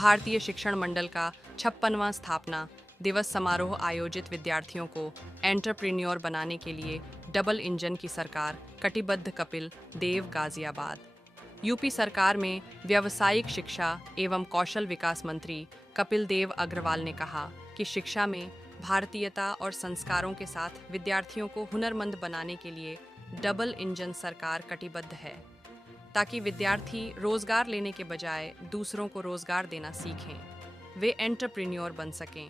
भारतीय शिक्षण मंडल का 56वां स्थापना दिवस समारोह आयोजित विद्यार्थियों को एंटरप्रेन्योर बनाने के लिए डबल इंजन की सरकार कटिबद्ध। कपिल देव, गाजियाबाद। यूपी सरकार में व्यावसायिक शिक्षा एवं कौशल विकास मंत्री कपिल देव अग्रवाल ने कहा कि शिक्षा में भारतीयता और संस्कारों के साथ विद्यार्थियों को हुनरमंद बनाने के लिए डबल इंजन सरकार कटिबद्ध है, ताकि विद्यार्थी रोजगार लेने के बजाय दूसरों को रोजगार देना सीखें, वे एंटरप्रेन्योर बन सकें।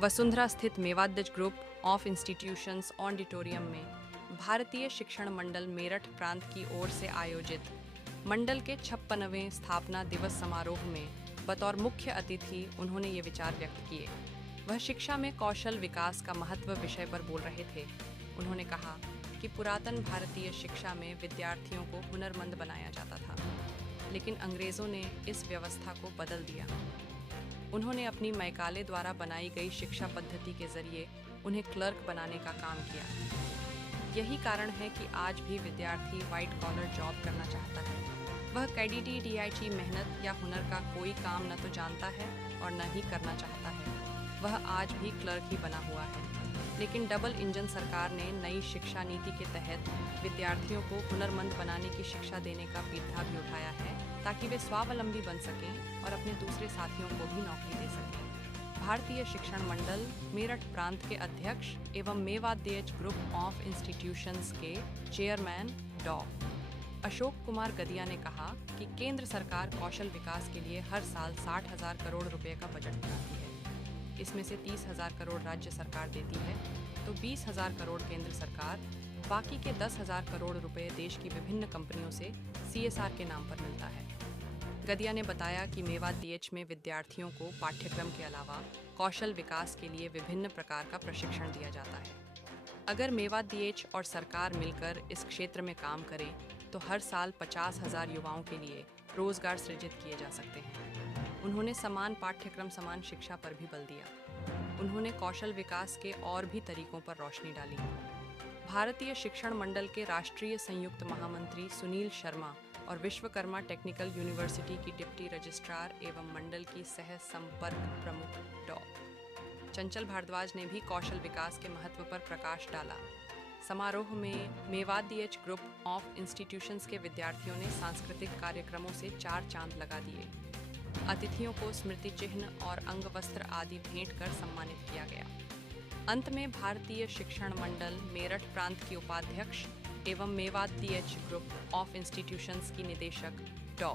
वसुंधरा स्थित मेवाद्यज ग्रुप ऑफ इंस्टीट्यूशंस ऑडिटोरियम में भारतीय शिक्षण मंडल मेरठ प्रांत की ओर से आयोजित मंडल के 56वें स्थापना दिवस समारोह में बतौर मुख्य अतिथि उन्होंने ये विचार व्यक्त किए। वह शिक्षा में कौशल विकास का महत्व विषय पर बोल रहे थे। उन्होंने कहा कि पुरातन भारतीय शिक्षा में विद्यार्थियों को हुनरमंद बनाया जाता था, लेकिन अंग्रेज़ों ने इस व्यवस्था को बदल दिया। उन्होंने अपनी मैकाले द्वारा बनाई गई शिक्षा पद्धति के जरिए उन्हें क्लर्क बनाने का काम किया। यही कारण है कि आज भी विद्यार्थी व्हाइट कॉलर जॉब करना चाहता है। वह कैडीटी मेहनत या हुनर का कोई काम न तो जानता है और न ही करना चाहता है। वह आज भी क्लर्क ही बना हुआ है। लेकिन डबल इंजन सरकार ने नई शिक्षा नीति के तहत विद्यार्थियों को हुनरमंद बनाने की शिक्षा देने का पीठा भी उठाया है, ताकि वे स्वावलंबी बन सकें और अपने दूसरे साथियों को भी नौकरी दे सकें। भारतीय शिक्षण मंडल मेरठ प्रांत के अध्यक्ष एवं मेवाद्यज ग्रुप ऑफ इंस्टीट्यूशंस के चेयरमैन डॉ. अशोक कुमार गदिया ने कहा कि केंद्र सरकार कौशल विकास के लिए हर साल 60,000 करोड़ रुपए का बजट बनाती है। इसमें से 30,000 करोड़ राज्य सरकार देती है, तो 20,000 करोड़ केंद्र सरकार, बाकी के 10,000 करोड़ रुपए देश की विभिन्न कंपनियों से CSR के नाम पर मिलता है। गदिया ने बताया कि मेवाद्यज में विद्यार्थियों को पाठ्यक्रम के अलावा कौशल विकास के लिए विभिन्न प्रकार का प्रशिक्षण दिया जाता है। अगर मेवाद्यज और सरकार मिलकर इस क्षेत्र में काम करें तो हर साल 50,000 युवाओं के लिए रोजगार सृजित किए जा सकते हैं। उन्होंने समान पाठ्यक्रम समान शिक्षा पर भी बल दिया। उन्होंने कौशल विकास के और भी तरीकों पर रोशनी डाली। भारतीय शिक्षण मंडल के राष्ट्रीय संयुक्त महामंत्री सुनील शर्मा और विश्वकर्मा टेक्निकल यूनिवर्सिटी की डिप्टी रजिस्ट्रार एवं मंडल की सह संपर्क प्रमुख डॉ. चंचल भारद्वाज ने भी कौशल विकास के महत्व पर प्रकाश डाला। समारोह में मेवाद्यज ग्रुप ऑफ इंस्टीट्यूशंस के विद्यार्थियों ने सांस्कृतिक कार्यक्रमों से 4 चांद लगा दिए। अतिथियों को स्मृति चिन्ह और अंग वस्त्र आदि भेंट कर सम्मानित किया गया। अंत में भारतीय शिक्षण मंडल मेरठ प्रांत की उपाध्यक्ष एवं मेवाद्यज ग्रुप ऑफ इंस्टीट्यूशंस की निदेशक डॉ.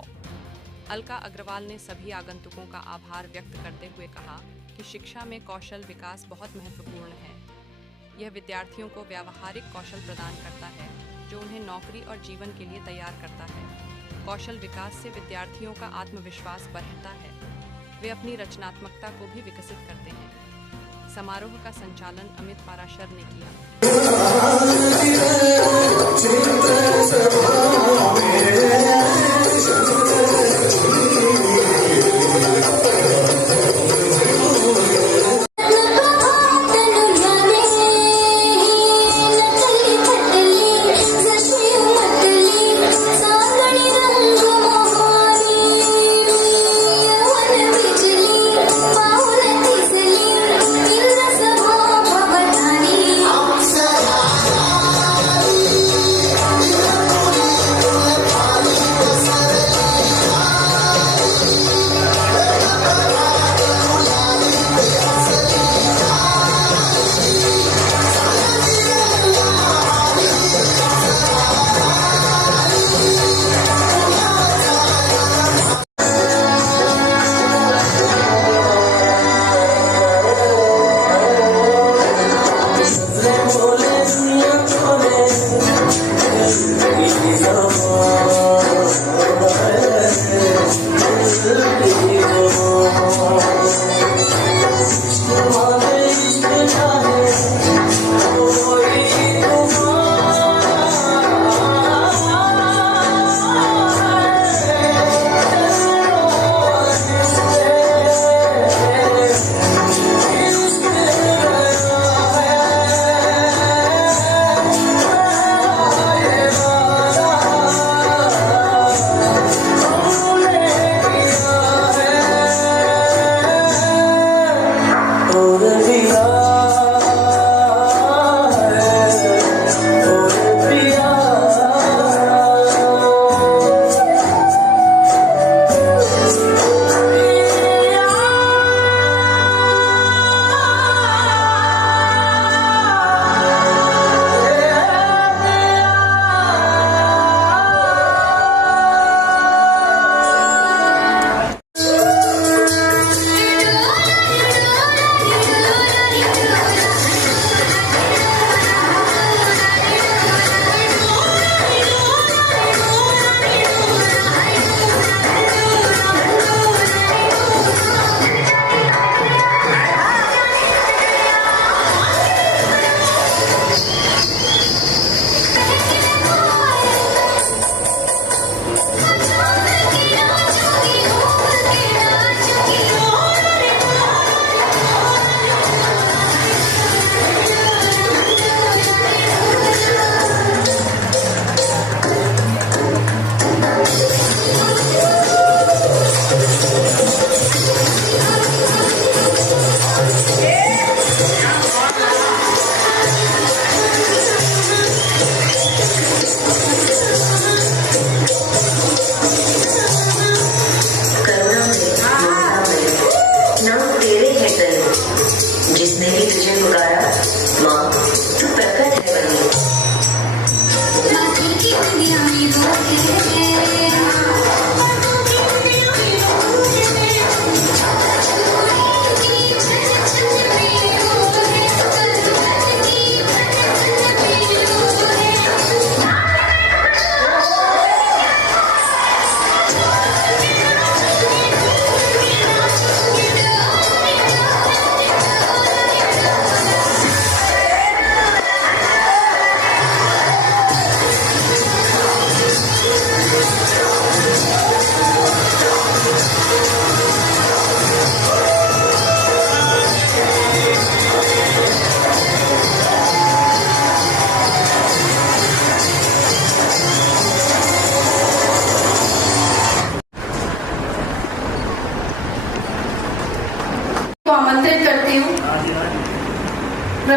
अलका अग्रवाल ने सभी आगंतुकों का आभार व्यक्त करते हुए कहा कि शिक्षा में कौशल विकास बहुत महत्वपूर्ण है। यह विद्यार्थियों को व्यावहारिक कौशल प्रदान करता है, जो उन्हें नौकरी और जीवन के लिए तैयार करता है। कौशल विकास से विद्यार्थियों का आत्मविश्वास बढ़ता है। वे अपनी रचनात्मकता को भी विकसित करते हैं। समारोह का संचालन अमित पाराशर ने किया।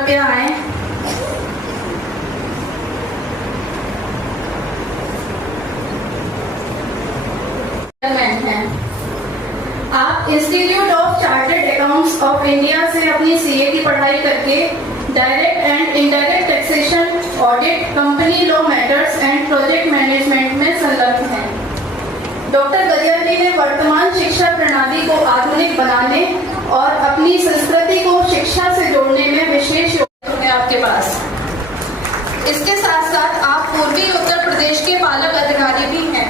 कृपया आए। आप institute of chartered accounts of India से अपनी सीए की पढ़ाई करके direct and indirect taxation, audit, company law matters and project management में संलग्न हैं। डॉक्टर गजिया जी ने वर्तमान शिक्षा प्रणाली को आधुनिक बनाने और अपनी संस्कृति को शिक्षा से जोड़ने में विशेष योगदान है आपके पास। इसके साथ साथ आप पूर्वी उत्तर प्रदेश के पालक अधिकारी भी हैं।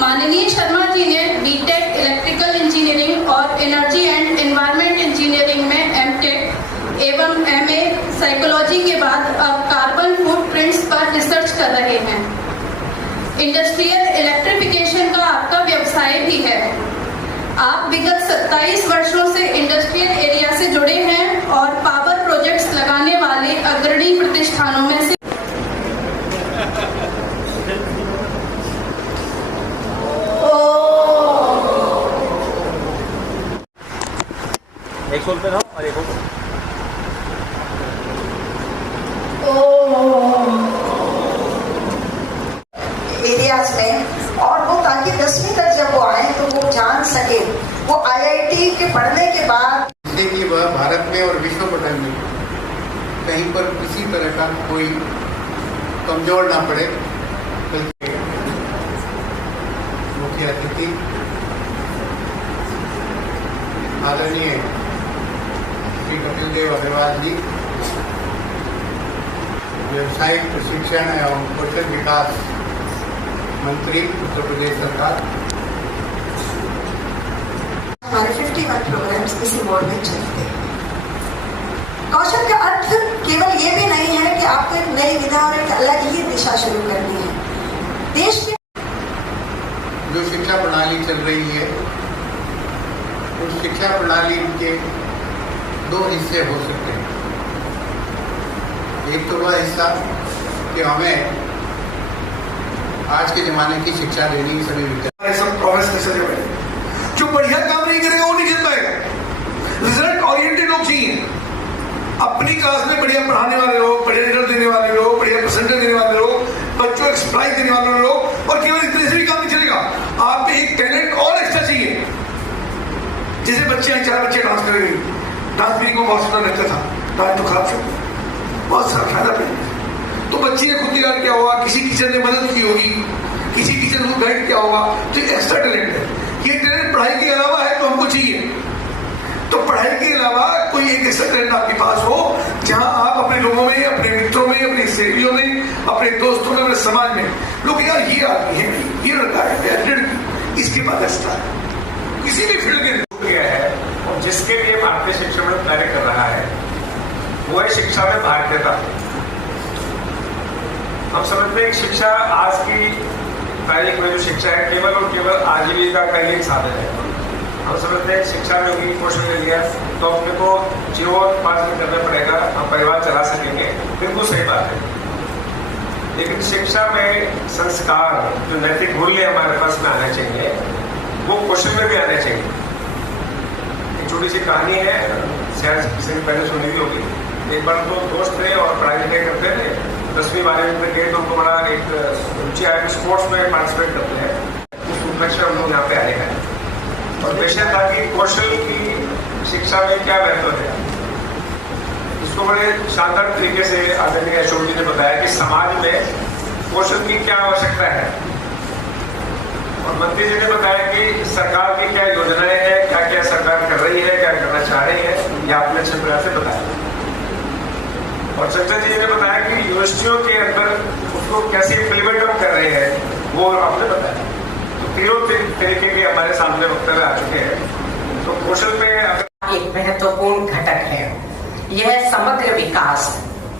माननीय शर्मा जी ने बीटेक इलेक्ट्रिकल इंजीनियरिंग और एनर्जी एंड एनवायरनमेंट इंजीनियरिंग में एमटेक एवं एमए साइकोलॉजी के बाद अब कार्बन फुटप्रिंट्स पर रिसर्च कर रहे हैं। इंडस्ट्रियल इलेक्ट्रिफिकेशन का आपका व्यवसाय भी है। आप विगत 27 वर्षों से इंडस्ट्रियल एरिया से जुड़े हैं और पावर प्रोजेक्ट्स लगाने वाले अग्रणी प्रतिष्ठानों में से एक सोल पे था और एक एरियाज में, और वो ताकि 10वीं तक जब वो आए तो वो जान सके, वो आईआईटी के पढ़ने के बाद कि वह भारत में और विश्व पटल में कहीं पर किसी तरह का कोई कमजोर ना पड़े, बल्कि मुख्य अतिथि आदरणीय श्री कपिल देव अग्रवाल जी, व्यवसायिक प्रशिक्षण एवं कौशल विकास मंत्री उत्तर प्रदेश सरकार। हमारे 51 प्रोग्राम्स इसी बोर्ड में चलते हैं। कौशल का अर्थ केवल ये भी नहीं है कि आपको एक नई विधा और एक अलग ही दिशा शुरू करनी है। देश की जो शिक्षा प्रणाली चल रही है, उस शिक्षा प्रणाली के दो हिस्से हो सकते हैं। एक तो वह हिस्सा कि हमें आज के जमाने की शिक्षा देनी ही सभी विद्यार्थी सब प्रोग्रेस में सजे हुए, जो बढ़िया काम नहीं करेगा वो नहीं जीत पाएगा। रिजल्ट ओरिएंटेड लोग चाहिए, अपनी क्लास में बढ़िया पढ़ाने वाले लोग, बढ़िया रिजल्ट देने वाले लोग, बढ़िया परसेंटेज देने वाले लोग, बच्चों को प्राइज देने वाले लोग। और केवल इतने से भी काम नहीं चलेगा, आप पे एक टैलेंट और एक्स्ट्रा चाहिए। जैसे बच्चे हैं, 4 बच्चे डांस करेंगे, डांस भी को बहुत सुंदर लगता था, डांस तो खराब चलता, बहुत सारा फायदा पड़ेगा। तो बच्चे ने खुद निकाल क्या होगा, किसी टीचर ने मदद की होगी, किसी टीचर ने गाइड किया होगा, तो एक्स्ट्रा टैलेंट है। ये टैलेंट पढ़ाई के अलावा है तो हमको चाहिए। तो पढ़ाई के अलावा कोई एक ऐसा टैलेंट आपके पास हो जहां आप अपने लोगों में, अपने मित्रों में, अपनी सहेलियों में, अपने दोस्तों में, अपने समाज में लोग यार ये आदमी है, ये लड़का है, लड़की, इसके बाद एक्स्ट्रा किसी भी फील्ड में गया है। और जिसके लिए भारतीय शिक्षा मंडल कार्य कर रहा है वो है शिक्षा में भारतीयता। हम समझते हैं कि शिक्षा आज की तारीख में जो शिक्षा है केवल और केवल आजीविका का ही एक साधन है। हम समझते हैं शिक्षा में होगी कौशल ले लिया तो अपने को जीवनोपार्जन करना पड़ेगा, हम परिवार चला सकेंगे, बिल्कुल सही बात है। लेकिन शिक्षा में संस्कार, जो नैतिक मूल्य हमारे पास में आने चाहिए, वो कौशल में भी आने चाहिए। एक छोटी सी कहानी है, शायद किसी ने पहले सुनी भी होगी। एक बार तो दोस्त थे और पढ़ाई लिखाई करते थे, 10वीं 12वीं में गए तो उनको बड़ा एक रुचि आया, स्पोर्ट्स में पार्टिसिपेट करते हैं। उस उपलक्ष्य हम लोग यहाँ पे आए हैं और विषय था कि कौशल की शिक्षा में क्या महत्व है। इसको बड़े शानदार तरीके से आदरणीय अशोक जी ने बताया कि समाज में कौशल की क्या आवश्यकता है, और मंत्री जी ने बताया कि सरकार की क्या योजनाएं हैं, क्या क्या सरकार कर रही है, क्या करना चाह रही है, यह आपने अच्छे प्रकार से बताया। और चर्चा जी ने बताया कि यूनिवर्सिटियों के अंदर उसको कैसे इम्प्लीमेंट हम कर रहे हैं, वो आपने बताया। तो तीनों तरीके के हमारे सामने वक्तव्य आ चुके हैं। तो कौशल पे एक महत्वपूर्ण घटक है। यह समग्र विकास,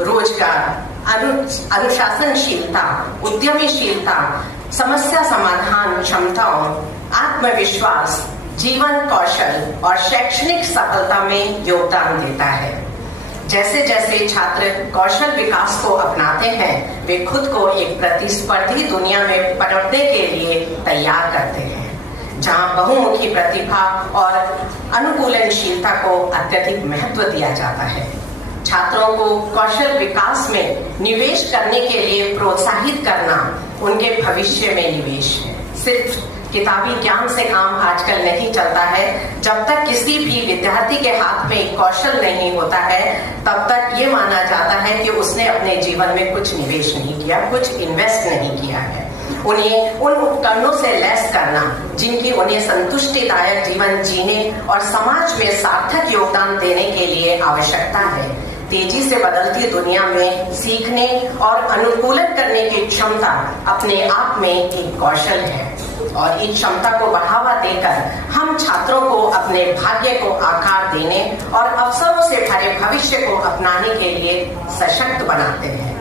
रोजगार, अनुशासनशीलता, उद्यमीशीलता, समस्या समाधान क्षमताओं, आत्मविश्वास, जीवन कौशल और शैक्षणिक सफलता में योगदान देता है। जैसे जैसे छात्र कौशल विकास को अपनाते हैं, वे खुद को एक प्रतिस्पर्धी दुनिया में पनपने के लिए तैयार करते हैं, जहां बहुमुखी प्रतिभा और अनुकूलनशीलता को अत्यधिक महत्व दिया जाता है। छात्रों को कौशल विकास में निवेश करने के लिए प्रोत्साहित करना उनके भविष्य में निवेश है। सिर्फ किताबी ज्ञान से काम आजकल नहीं चलता है। जब तक किसी भी विद्यार्थी के हाथ में कौशल नहीं होता है, तब तक ये माना जाता है कि उसने अपने जीवन में कुछ निवेश नहीं किया, कुछ इन्वेस्ट नहीं किया है। उन्हें उन उपकरणों से लैस करना जिनकी उन्हें संतुष्टिदायक जीवन जीने और समाज में सार्थक योगदान देने के लिए आवश्यकता है। तेजी से बदलती दुनिया में सीखने और अनुकूलन करने की क्षमता अपने आप में एक कौशल है और इस क्षमता को बढ़ावा देकर हम छात्रों को अपने भाग्य को आकार देने और अवसरों से भरे भविष्य को अपनाने के लिए सशक्त बनाते हैं।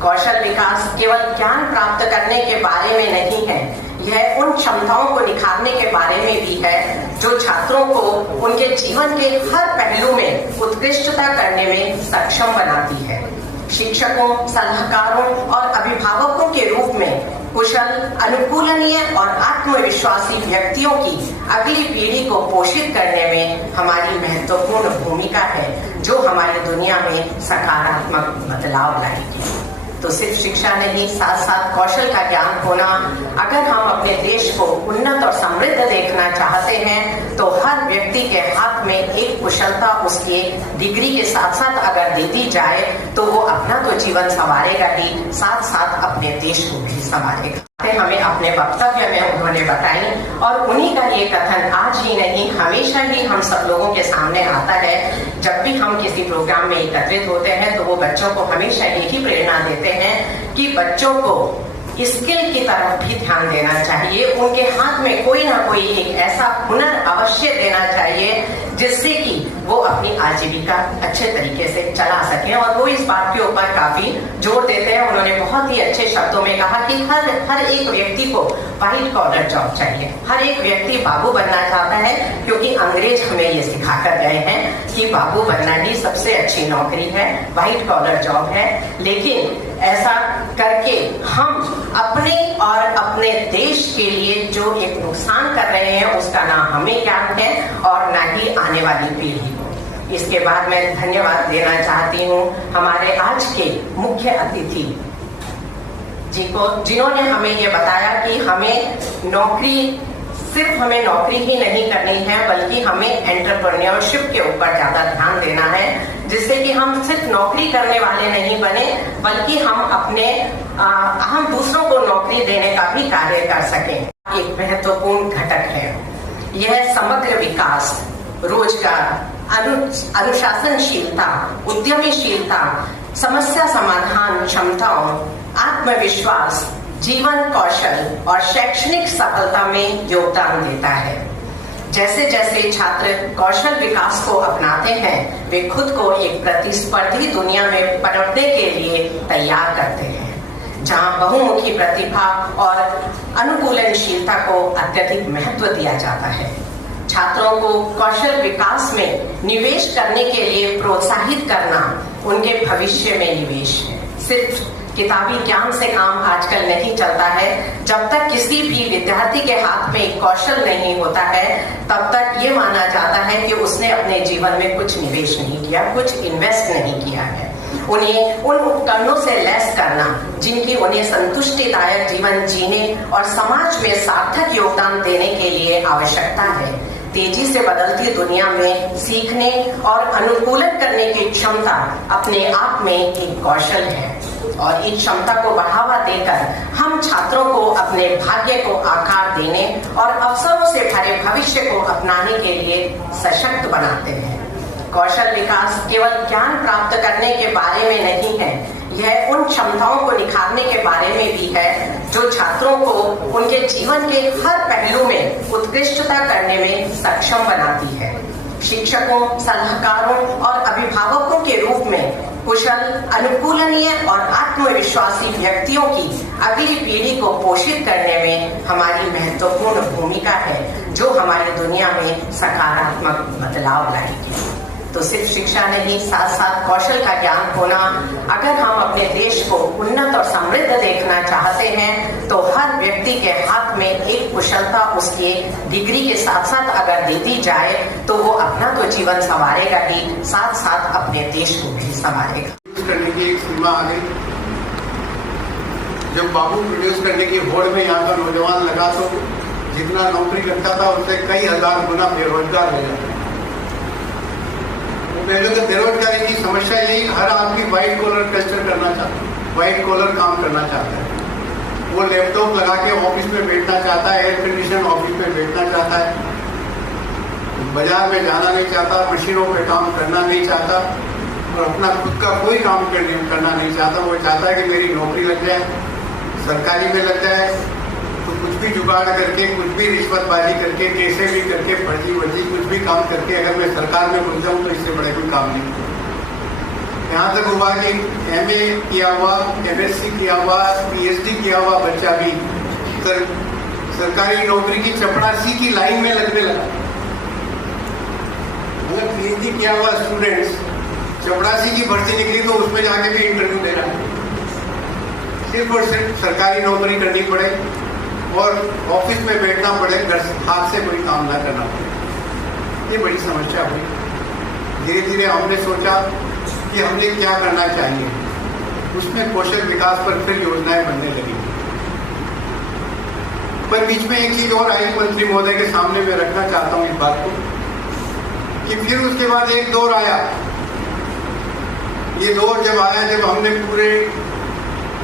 कौशल विकास केवल ज्ञान प्राप्त करने के बारे में नहीं है, यह उन क्षमताओं को निखारने के बारे में भी है जो छात्रों को उनके जीवन के हर पहलू में उत्कृष्टता करने में सक्षम बनाती है। शिक्षकों, सलाहकारों और अभिभावकों के रूप में कुशल, अनुकूलनीय और आत्मविश्वासी व्यक्तियों की अगली पीढ़ी को पोषित करने में हमारी महत्वपूर्ण भूमिका है, जो हमारी दुनिया में सकारात्मक बदलाव लाएगी। तो सिर्फ शिक्षा नहीं, साथ साथ कौशल का ज्ञान होना। अगर हम अपने देश को उन्नत और समृद्ध देखना चाहते हैं तो हर व्यक्ति के हाथ में एक कुशलता उसकी डिग्री के साथ साथ अगर दे दी जाए तो वो अपना तो जीवन संवारेगा ही, साथ साथ अपने देश को भी संवारेगा। हमें अपने वक्तव्य में उन्होंने बताई और उन्हीं का ये कथन आज ही नहीं, हमेशा ही हम सब लोगों के सामने आता है। जब भी हम किसी प्रोग्राम में एकत्रित होते हैं तो वो बच्चों को हमेशा एक ही प्रेरणा देते हैं कि बच्चों को स्किल की तरफ भी ध्यान देना चाहिए। उनके हाथ में कोई ना कोई एक ऐसा हुनर अवश्य देना चाहिए जिससे कि वो अपनी आजीविका अच्छे तरीके से चला सकें और वो इस बात के ऊपर काफी जोर देते हैं। उन्होंने बहुत ही अच्छे शब्दों में कहा कि हर एक व्यक्ति को व्हाइट कॉलर जॉब चाहिए। हर एक व्यक्ति बाबू बनना चाहता है क्योंकि अंग्रेज हमें ये सिखा कर गए हैं कि बाबू बनना ही सबसे अच्छी नौकरी है, व्हाइट कॉलर जॉब है। लेकिन ऐसा करके हम अपने और अपने देश के लिए जो एक नुकसान कर रहे हैं उसका ना हमें ज्ञान है और ना ही आने वाली पीढ़ी को। इसके बाद मैं धन्यवाद देना चाहती हूँ हमारे आज के मुख्य अतिथि जी को, जिन्होंने हमें ये बताया कि हमें नौकरी ही नहीं करनी है बल्कि हमें एंटरप्रेन्योरशिप के ऊपर ज्यादा ध्यान देना है, जिससे कि हम सिर्फ नौकरी करने वाले नहीं बने बल्कि हम दूसरों को नौकरी देने का भी कार्य कर सकें। एक महत्वपूर्ण घटक है यह समग्र विकास, रोजगार, अनुशासनशीलता, उद्यमीशीलता, समस्या समाधान क्षमताओं, आत्मविश्वास, जीवन कौशल और शैक्षणिक सफलता में योगदान देता है। जैसे जैसे छात्र कौशल विकास को अपनाते हैं वे खुद को एक प्रतिस्पर्धी दुनिया में पनपने के लिए तैयार करते हैं, जहां बहुमुखी प्रतिभा और अनुकूलनशीलता को अत्यधिक महत्व दिया जाता है। छात्रों को कौशल विकास में निवेश करने के लिए प्रोत्साहित करना उनके भविष्य में निवेश है। सिर्फ किताबी ज्ञान से काम आजकल नहीं चलता है। जब तक किसी भी विद्यार्थी के हाथ में कौशल नहीं होता है, तब तक ये माना जाता है कि उसने अपने जीवन में कुछ निवेश नहीं किया, कुछ इन्वेस्ट नहीं किया है। उन्हें उन उपकरणों से लैस करना जिनकी उन्हें संतुष्टिदायक जीवन जीने और समाज में सार्थक योगदान देने के लिए आवश्यकता है। तेजी से बदलती दुनिया में सीखने और अनुकूलन करने की क्षमता अपने आप में एक कौशल है और इस क्षमता को बढ़ावा देकर हम छात्रों को अपने भाग्य को आकार देने और अवसरों से भरे भविष्य को अपनाने के लिए सशक्त बनाते हैं। कौशल विकास केवल ज्ञान प्राप्त करने के बारे में नहीं है, यह उन क्षमताओं को निखारने के बारे में भी है जो छात्रों को उनके जीवन के हर पहलू में उत्कृष्टता करने में सक्षम बनाती है। शिक्षकों, सलाहकारों और अभिभावकों के रूप में कुशल, अनुकूलनीय और आत्मविश्वासी व्यक्तियों की अगली पीढ़ी को पोषित करने में हमारी महत्वपूर्ण भूमिका है, जो हमारी दुनिया में सकारात्मक बदलाव लाएगी। तो सिर्फ शिक्षा नहीं, साथ साथ कौशल का ज्ञान होना। अगर हम अपने देश को उन्नत और समृद्ध देखना चाहते हैं तो हर व्यक्ति के हाथ में एक कुशलता उसकी डिग्री के साथ साथ अगर देती जाए तो वो अपना तो जीवन संवारेगा ही, साथ साथ अपने देश को भी संवारेगा। करने की एक सीमा आ गई। जब बाबू प्रोड्यूस करने की होड़ में यहाँ का नौजवान लगा तो जितना नौकरी करता था उससे कई हजार गुना बेरोजगार हो जाता। पहले तो बेरोजगारी की समस्या यही, हर आदमी व्हाइट कॉलर कल्चर करना चाहता है, व्हाइट कॉलर काम करना चाहता है। वो लैपटॉप लगा के ऑफिस में बैठना चाहता है, एयर कंडीशन ऑफिस में बैठना चाहता है, बाजार में जाना नहीं चाहता, मशीनों पे काम करना नहीं चाहता और अपना खुद का कोई काम करना नहीं चाहता। वो चाहता है कि मेरी नौकरी लग जाए, सरकारी में लग जाए, तो कुछ भी जुगाड़ करके, कुछ भी रिश्वतबाजी करके, कैसे भी करके, फर्जी वर्जी कुछ भी काम करके अगर मैं सरकार में घुस जाऊँ तो इससे बड़े कोई काम नहीं। यहाँ तक हुआ कि MA किया हुआ, MSc किया हुआ, PhD किया हुआ बच्चा भी सरकारी नौकरी की चपरासी की लाइन में लगने लगा। मतलब PhD किया हुआ स्टूडेंट्स चपरासी की भर्ती निकली तो उसमें जाके भी इंटरव्यू दे रहा है। सिर्फ और सिर्फ सरकारी नौकरी करनी पड़े और ऑफिस में बैठना पड़े, घर हाथ से कोई काम ना करना पड़े। ये बड़ी समस्या हुई। धीरे धीरे हमने सोचा कि हमने क्या करना चाहिए, उसमें कौशल विकास पर फिर योजनाएं बनने लगी। पर बीच में एक चीज और आई, मंत्री महोदय के सामने मैं रखना चाहता हूँ इस बात को कि फिर उसके बाद एक दौर आया। ये दौर जब आया, जब हमने पूरे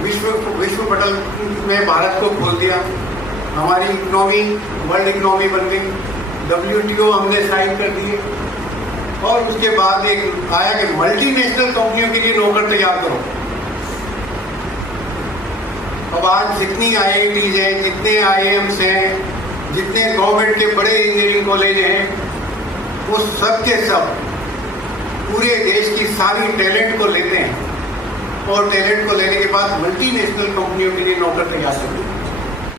विश्व पटल में भारत को खोल दिया, हमारी इकोनॉमी वर्ल्ड इकोनॉमी बन गई, WTO हमने साइन कर दिए और उसके बाद एक आया कि मल्टीनेशनल कंपनियों के लिए नौकर तैयार करो। अब आज जितनी IITs हैं, जितने IIMs हैं, जितने गवर्नमेंट के बड़े इंजीनियरिंग कॉलेज हैं, वो सब के सब पूरे देश की सारी टैलेंट को लेते हैं और टैलेंट को लेने के बाद मल्टीनेशनल कंपनियों के लिए नौकर तैयार करते हैं।